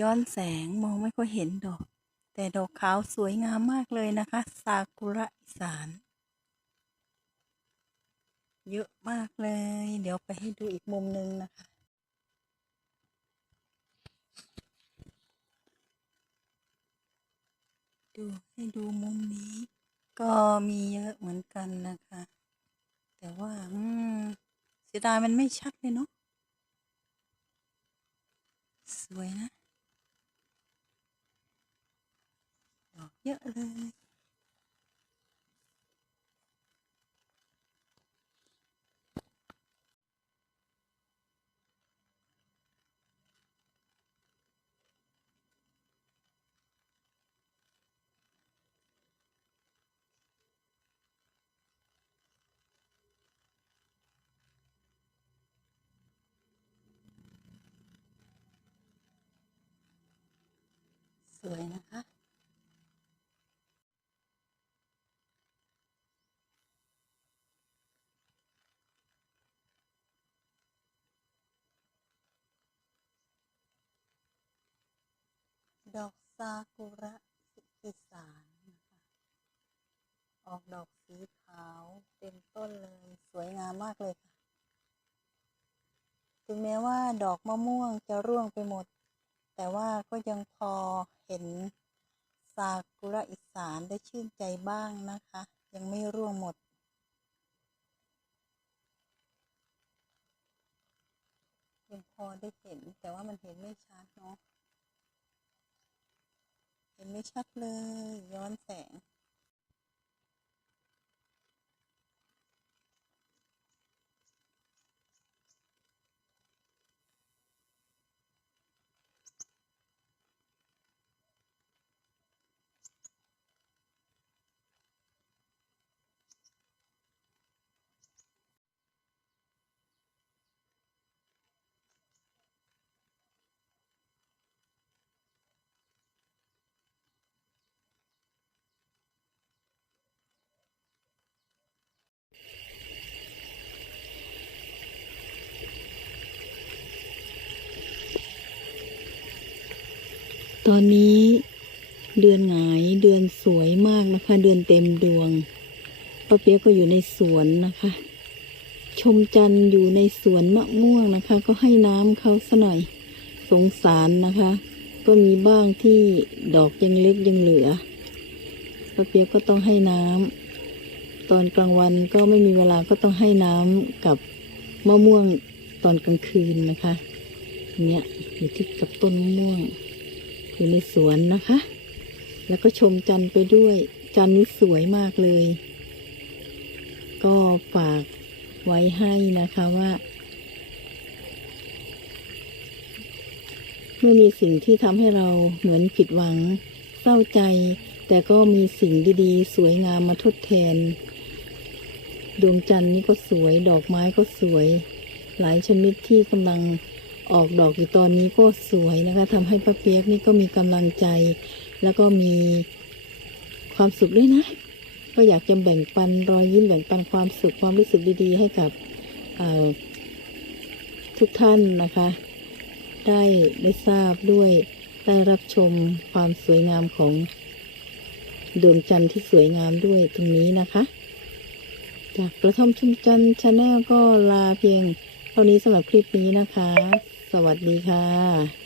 ย้อนแสงมองไม่ค่อยเห็นดอก แต่ดอกขาวสวยงามมากเลยนะคะ ซากุระอีสาน เยอะมากเลย เดี๋ยวไปให้ดูอีกมุมหนึงนะคะ ดูให้ดูมุมนี้ ก็มีเยอะเหมือนกันนะคะ แต่ว่าอืมเสียดายมันไม่ชัดเลยเนาะสวยนะ ดอกเยอะเลย สวยนะคะ ดอกซากุระอีสานนะคะ ออกดอกสีขาวเต็มต้นเลย สวยงามมากเลยค่ะ ถึงแม้ว่าดอกมะม่วงจะร่วงไปหมด แต่ว่าก็ยังพอเห็นซากุระอีสานได้ชื่นใจบ้างนะคะ ยังไม่ร่วงหมด ยังพอได้เห็นแต่ว่ามันเห็นไม่ชัดเนาะ เห็นไม่ชัดเลย ย้อนแสง ตอนนี้เดือนหงายเดือนสวยมากนะคะ เดือนเต็มดวงป้าเปียกก็อยู่ในสวนนะคะ ชมจันทร์อยู่ในสวนมะม่วงนะคะ ก็ให้น้ำเขาซะหน่อยสงสารนะคะ ก็มีบ้างที่ดอกยังเล็กยังเหลือป้าเปียกก็ต้องให้น้ำตอนกลางวันก็ไม่มีเวลาก็ต้องให้น้ำกับมะม่วงตอนกลางคืนนะคะ เนี่ยอยู่ที่กับต้นมะม่วง อยู่ในสวนนะคะ แล้วก็ชมจันทร์ไปด้วย จันทร์นี้สวยมากเลย ก็ฝากไว้ให้นะคะว่า เมื่อมีสิ่งที่ทำให้เราเหมือนผิดหวัง เศร้าใจ แต่ก็มีสิ่งดีๆ สวยงามมาทดแทน ดวงจันทร์นี้ก็สวย ดอกไม้ก็สวย หลายชนิดที่กำลัง ออกดอกอยู่ตอนนี้ก็สวยนะคะทำให้ป้าเปียกนี่ก็มีกำลังใจ แล้วก็มีความสุขด้วยนะ ก็อยากจะแบ่งปันรอยยิ้มแบ่งปันความสุขความรู้สึกดีๆ ให้กับทุกท่านนะคะ ได้ได้ทราบด้วยได้รับชมความสวยงามของดวงจันทร์ที่สวยงามด้วยตรงนี้นะคะ จากกระท่อมชุมจันทร์ชาแนลก็ลาเพียง เท่านี้สำหรับคลิปนี้นะคะ สวัสดีค่ะ